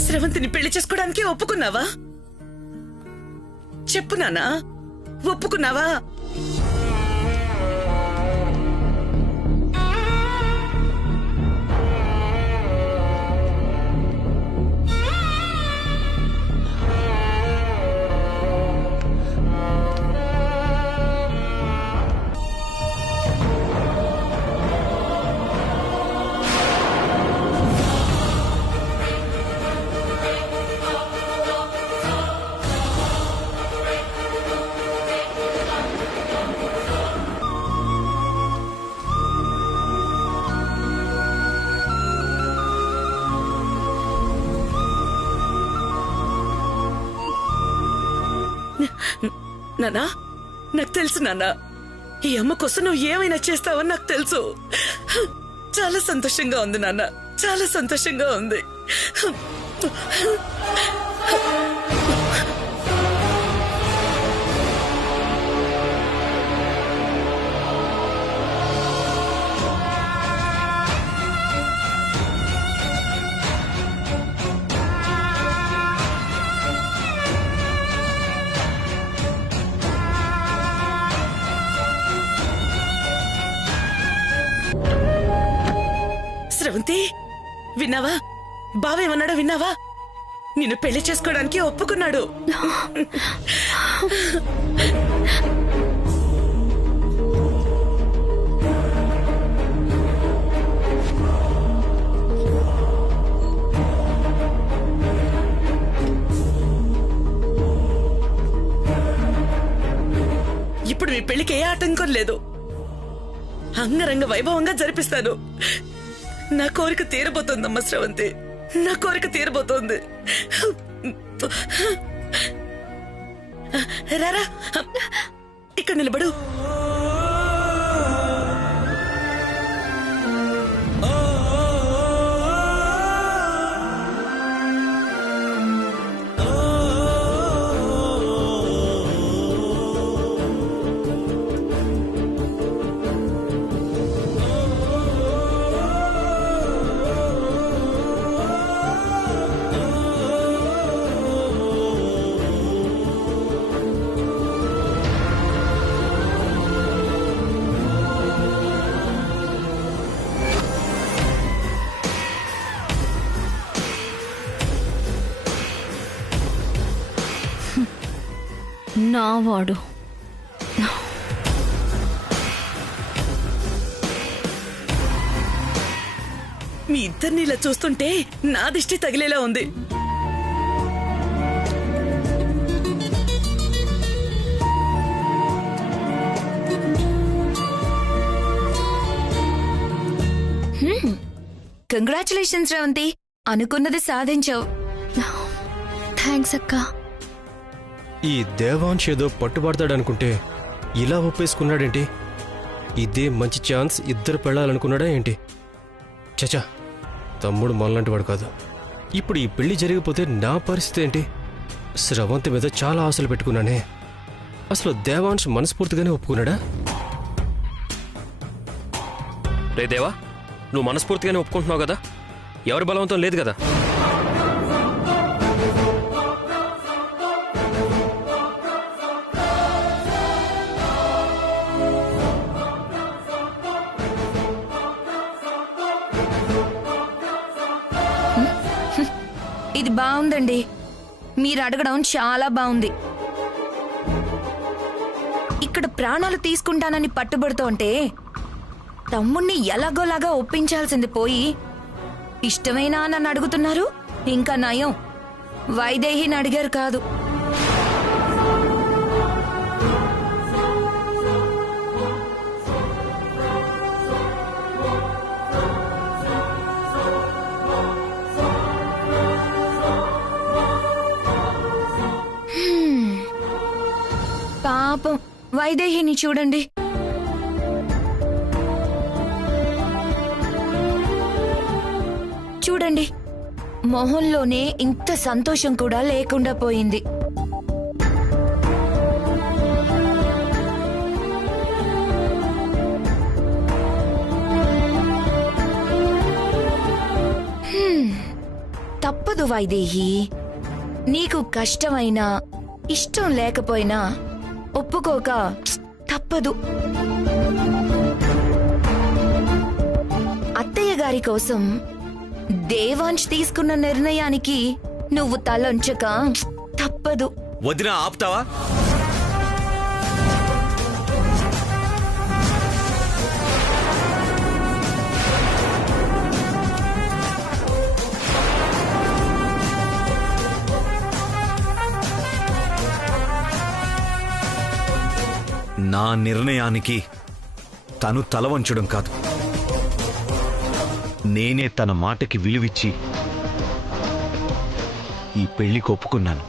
స్రవంతిని పెళ్లి చేసుకోవడానికి ఒప్పుకున్నావా? చెప్పు నాన్నా, ఒప్పుకున్నావా? నాన్నా, నాకు తెలుసు నాన్నా, ఈ అమ్మ కోసం నువ్వు ఏమైనా చేస్తావని నాకు తెలుసు. చాలా సంతోషంగా ఉంది నాన్న, చాలా సంతోషంగా ఉంది. స్రవంతి, విన్నావా? బావేమన్నాడో విన్నావా? నిన్ను పెళ్లి చేసుకోవడానికి ఒప్పుకున్నాడు. ఇప్పుడు మీ పెళ్లికి ఏ ఆటంకం లేదు. అంగరంగ వైభవంగా జరిపిస్తాను. నా కోరిక తీరబోతోందమ్మా స్రవంతి, నా కోరిక తీరబోతోంది. రారా, ఇక్కడ నిలబడు. నావాడు మీ ఇద్దరిని ఇలా చూస్తుంటే నా దిష్టి తగిలేలా ఉంది. కంగ్రాచులేషన్స్ రేవంతి, అనుకున్నది సాధించావు. థ్యాంక్స్ అక్క. ఈ దేవాంశ్ ఏదో పట్టుబడతాడనుకుంటే ఇలా ఒప్పేసుకున్నాడేంటి? ఇదే మంచి ఛాన్స్ ఇద్దరు పెళ్ళాలనుకున్నాడా ఏంటి? చచా, తమ్ముడు మనలాంటి వాడు కాదు. ఇప్పుడు ఈ పెళ్లి జరిగిపోతే నా పరిస్థితి ఏంటి? స్రవంతి మీద చాలా ఆశలు పెట్టుకున్నానే. అసలు దేవాంశ్ మనస్ఫూర్తిగానే ఒప్పుకున్నాడా? రే దేవా, నువ్వు మనస్ఫూర్తిగానే ఒప్పుకుంటున్నావు కదా? ఎవరి బలవంతం లేదు కదా? ఇది బాగుందండి, మీరు అడగడం చాలా బాగుంది. ఇక్కడ ప్రాణాలు తీసుకుంటానని పట్టుబడుతోంటే తమ్ముణ్ణి ఎలాగోలాగా ఒప్పించాల్సింది పోయి ఇష్టమేనా అని అడుగుతున్నారు. ఇంకా నయం, వైదేహిని అడిగారు కాదు. పాపం వైదేహిని చూడండి. చూడండి, మొహంలోనే ఇంత సంతోషం కూడా లేకుండా పోయింది. తప్పదు వైదేహి. నీకు కష్టమైనా ఇష్టం లేకపోయినా ఒప్పుకోక తప్పదు. అత్తయ్య గారి కోసం దేవాంశ్ తీసుకున్న నిర్ణయానికి నువ్వు తలొంచక తప్పదు. వదిన ఆపుతావా? నా నిర్ణయానికి తను తల వంచడం కాదు, నేనే తన మాటకి విలువిచ్చి ఈ పెళ్లికి ఒప్పుకున్నాను.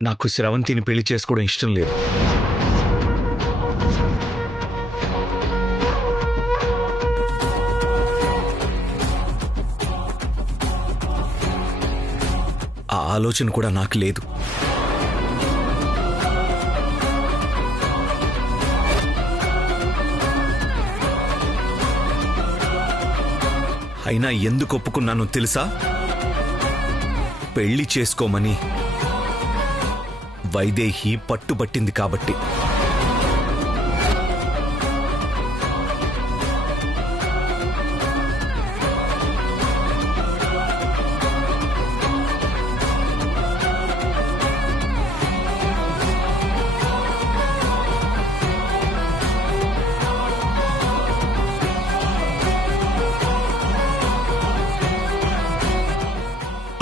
నాకు స్రవంతిని పెళ్లి చేసుకోవడం ఇష్టం లేదు. ఆ ఆలోచన కూడా నాకు లేదు. అయినా ఎందుకు ఒప్పుకున్నానో తెలుసా? పెళ్లి చేసుకోమని వైదేహి పట్టుబట్టింది కాబట్టి.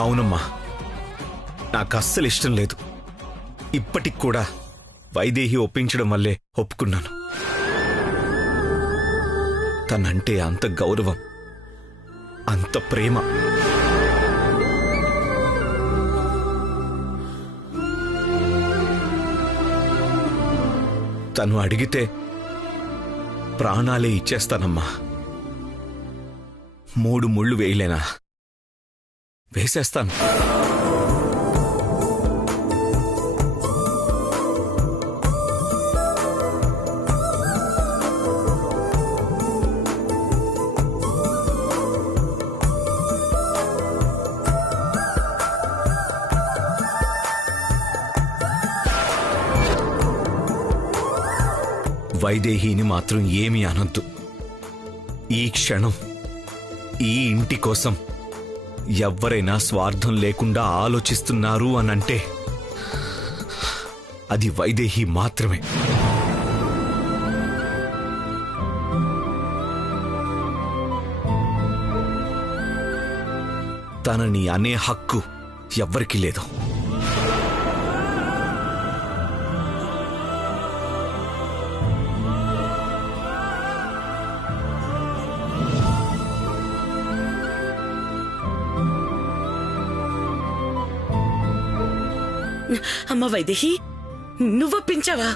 అవునమ్మా, నాకు అస్సలు ఇష్టం లేదు. ఇప్పటికి కూడా వైదేహి ఒప్పించడం వల్లే ఒప్పుకున్నాను. తనంటే అంత గౌరవం, అంత ప్రేమ. తను అడిగితే ప్రాణాలే ఇచ్చేస్తానమ్మా. 3 ముళ్ళు వేయలేనా? వేసేస్తాను. వైదేహిని మాత్రం ఏమీ అనొద్దు. ఈ క్షణం ఈ ఇంటి కోసం ఎవ్వరైనా స్వార్థం లేకుండా ఆలోచిస్తున్నారు అనంటే అది వైదేహి మాత్రమే. తనని అనే హక్కు ఎవ్వరికీ లేదు. అమ్మ వైదేహి, నువ్వొప్పించావా?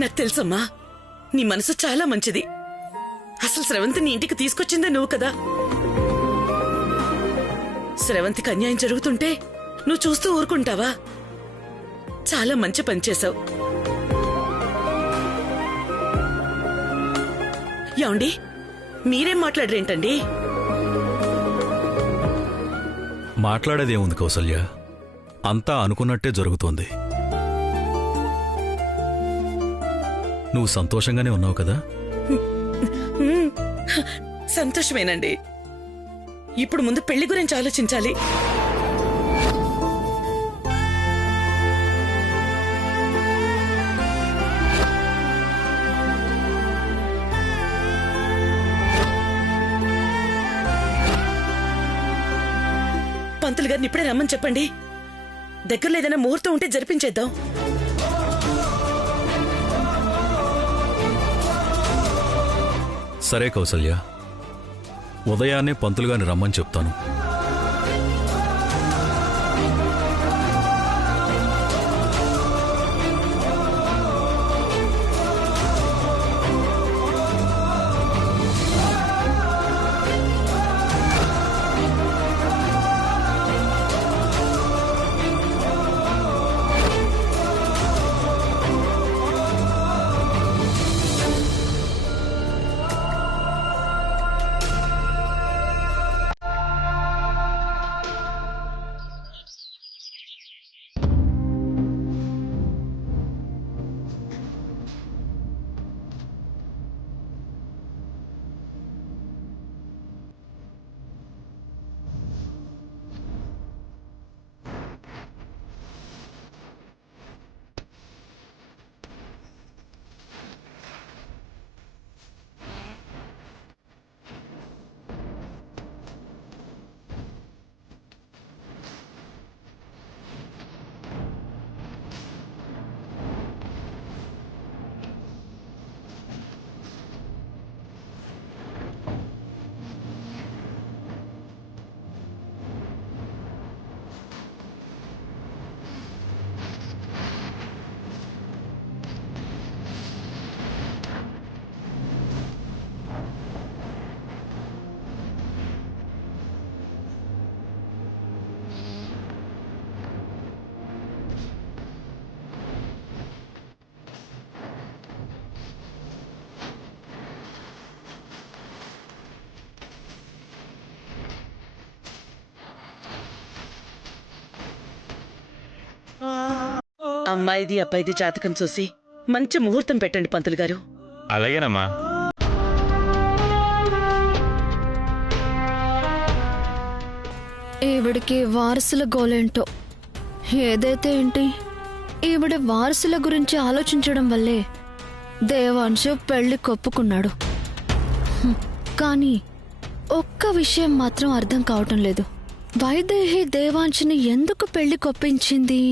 నాకు తెలుసమ్మా, నీ మనసు చాలా మంచిది. అసలు స్రవంతిని ఇంటికి తీసుకొచ్చిందే నువ్వు కదా. స్రవంతికి అన్యాయం జరుగుతుంటే నువ్వు చూస్తూ ఊరుకుంటావా? చాలా మంచి పని చేశావు. యాండి, మీరేం మాట్లాడరేంటండి? మాట్లాడేదేముంది కౌసల్య, అంతా అనుకున్నట్టే జరుగుతోంది. నువ్వు సంతోషంగానే ఉన్నావు కదా? సంతోషమేనండి. ఇప్పుడు ముందు పెళ్లి గురించి ఆలోచించాలి. పంతులు గారిని ఇప్పుడే రమ్మని చెప్పండి. దగ్గరలో ఏదైనా ముహూర్తం ఉంటే జరిపించేద్దాం. సరే కౌసల్య, ఉదయాన్నే పంతులుగాని రమ్మని చెప్తాను. అమ్మాయిది అబ్బాయిది జాతకం చూసి మంచి ముహూర్తం పెట్టండి పంతులు గారు. అలాగేనమ్మా. ఈవిడికి వారసుల గోలేంటో. ఏదైతే ఏంటి, ఈవిడ వారసుల గురించి ఆలోచించడం వల్లే దేవాంశు పెళ్లి కొప్పుకున్నాడు. కానీ ఒక్క విషయం మాత్రం అర్థం కావటం లేదు. వైదేహి దేవాంశుని ఎందుకు పెళ్లి కొప్పించింది?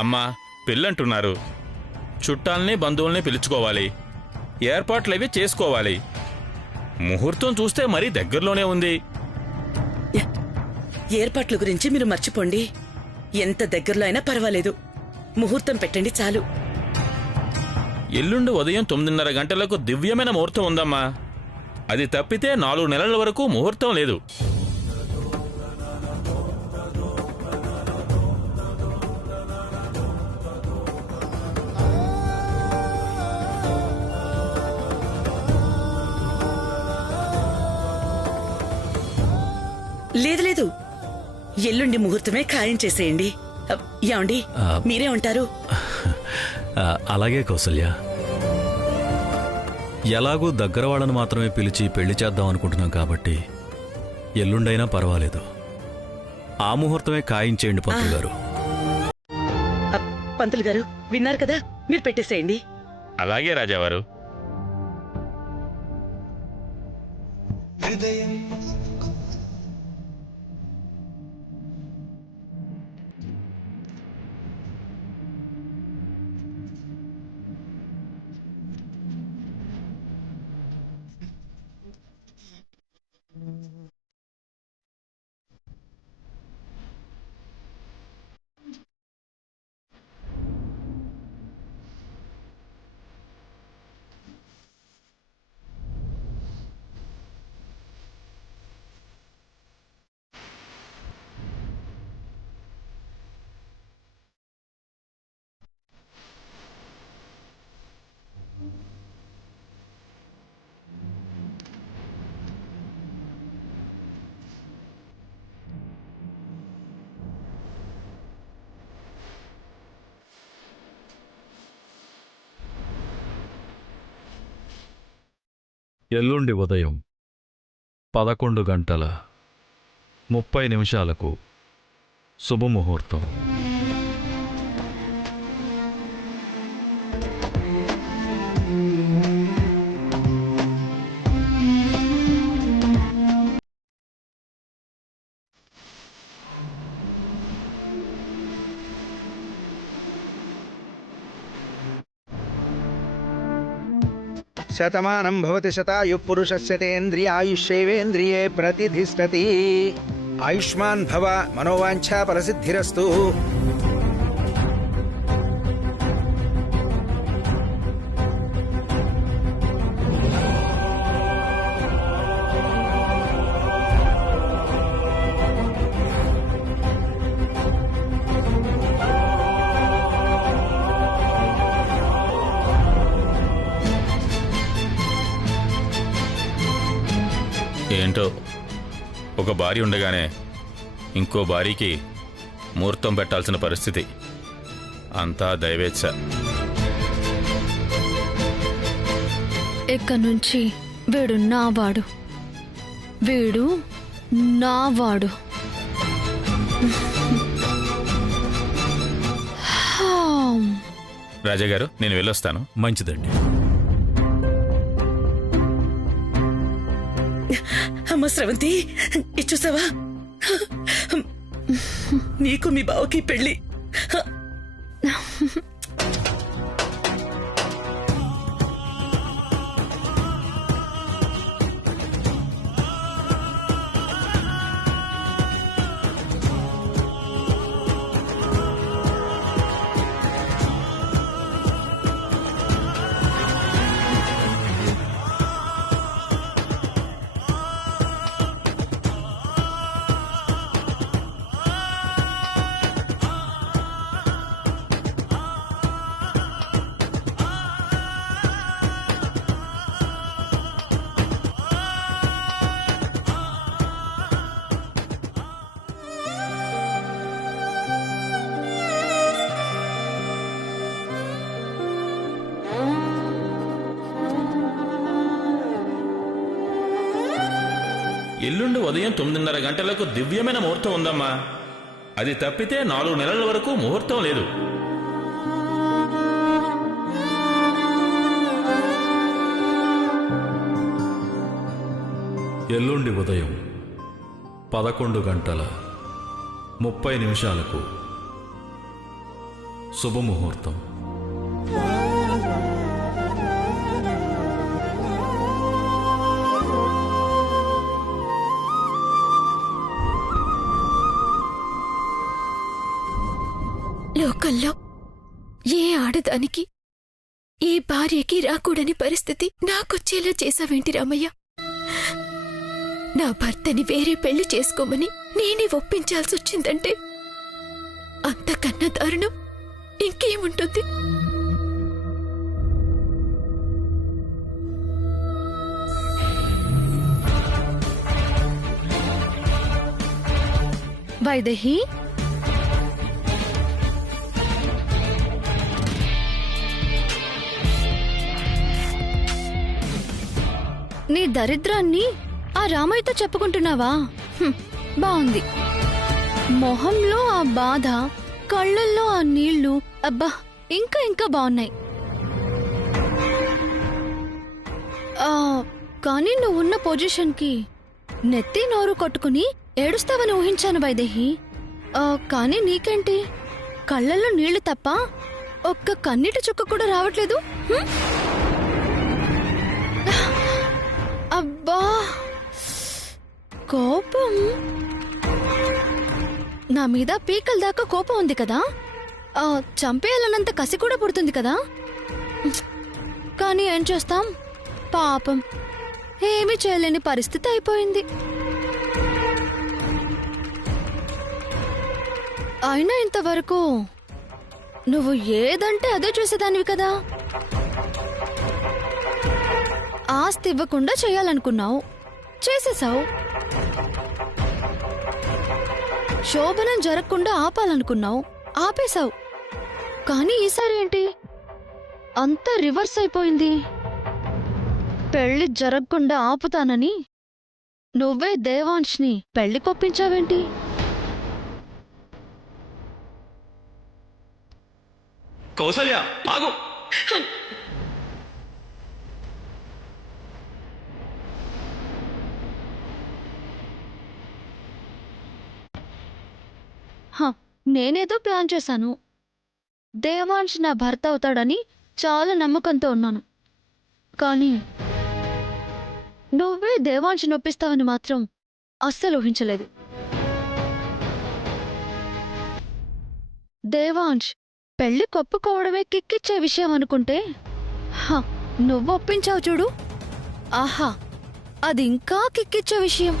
అమ్మా, పెళ్ళంటున్నారు. చుట్టాల్ని బంధువుల్ని పిలుచుకోవాలి, ఏర్పాట్లవి చేసుకోవాలి. ముహూర్తం చూస్తే మరీ దగ్గరలోనే ఉంది. ఏర్పాట్ల గురించి మీరు మర్చిపోండి. ఎంత దగ్గరలో అయినా పర్వాలేదు, ముహూర్తం పెట్టండి చాలు. ఎల్లుండి ఉదయం 9:30 గంటలకు దివ్యమైన ముహూర్తం ఉందమ్మా. అది తప్పితే 4 నెలల వరకు ముహూర్తం లేదు. లేదు లేదు, ఎల్లుండి ముహూర్తమే ఖాయం చేసేయండి. ఏమండి, మీరే ఉంటారు? అలాగే కౌసల్య. ఎలాగూ దగ్గర వాళ్ళను మాత్రమే పిలిచి పెళ్లి చేద్దాం అనుకుంటున్నాం కాబట్టి ఎల్లుండైనా పర్వాలేదు. ఆ ముహూర్తమే ఖాయించేయండి పంతులు గారు. పంతులు గారు విన్నారు కదా, మీరు పెట్టేసేయండి. అలాగే రాజావారు. ఎల్లుండి ఉదయం 11:30 శుభముహూర్తం. శతమానం భవతి శతాయుః పురుషస్య తేంద్రియాయుష్యేవేంద్రియే ప్రతిధిష్టతి. ఆయుష్మాన్ భవ, మనోవాంఛా ఫలసిద్ధిరస్తు. ఏంటో, ఒక భార్య ఉండగానే ఇంకో భార్యకి ముహూర్తం పెట్టాల్సిన పరిస్థితి. అంతా దైవేచ్ఛ. ఇక నుంచి వీడు నావాడు, వీడు నావాడు. రాజాగారు, నేను వెళ్ళొస్తాను. మంచిదండి. అమ్మ స్రవంతి, ఇచ్చుసావా? నీకు మీ బావకి పెళ్లి. ఎల్లుండి ఉదయం 9:30 దివ్యమైన ముహూర్తం ఉందమ్మా. అది తప్పితే 4 నెలల వరకు ముహూర్తం లేదు. ఎల్లుండి ఉదయం 11:30 శుభముహూర్తం. లోకల్లో ఏ ఆడదానికి ఏ భార్యకి రాకూడని పరిస్థితి నాకొచ్చేలా చేశావేంటి రామయ్య? నా భర్తని వేరే పెళ్లి చేసుకోమని నేనే ఒప్పించాల్సి వచ్చిందంటే అంతకన్నా దారుణం ఇంకేముంటుంది? వైదేహి, నీ దరిద్రాన్ని ఆ రామయ్యతో చెప్పుకుంటున్నావా? బాగుంది. మొహంలో ఆ బాధ, కళ్ళల్లో ఆ నీళ్లు, అబ్బా ఇంకా ఇంకా బాగున్నాయి. కానీ నువ్వున్న పొజిషన్కి నెత్తి నోరు కొట్టుకుని ఏడుస్తావని ఊహించాను వైదేహి. కానీ నీకేంటి, కళ్ళల్లో నీళ్లు తప్ప ఒక్క కన్నీటి చుక్క కూడా రావట్లేదు. అబ్బా, కోపం. నా మీద పీకల దాకా కోపం ఉంది కదా, చంపేయాలన్నంత కసి కూడా పుడుతుంది కదా. కానీ ఏం చేస్తాం, పాపం ఏమీ చేయలేని పరిస్థితి అయిపోయింది. అయినా ఇంతవరకు నువ్వు ఏదంటే అదే చేసేదానివి కదా. ఆస్తి ఇవ్వకుండా చేయాలనుకున్నావు, చేసేసావు. శోభనం జరగకుండా ఆపాలనుకున్నావు, ఆపేశావు. కానీ ఈసారి ఏంటి, అంతా రివర్స్ అయిపోయింది. పెళ్లి జరగకుండా ఆపుతానని నువ్వే దేవాంష్ని పెళ్లి కొప్పించావేంటి? కౌసల్య ఆగు. నేనేదో ప్లాన్ చేశాను. దేవాంశ్ నా భర్త అవుతాడని చాలా నమ్మకంతో ఉన్నాను. కానీ నువ్వే దేవాంశ్ నొప్పిస్తావని మాత్రం అస్సలు ఊహించలేదు. దేవాంశ్ పెళ్లి కొప్పుకోవడమే కిక్కిచ్చే విషయం అనుకుంటే నువ్వు ఒప్పించావు చూడు, ఆహా, అది ఇంకా కిక్కిచ్చే విషయం.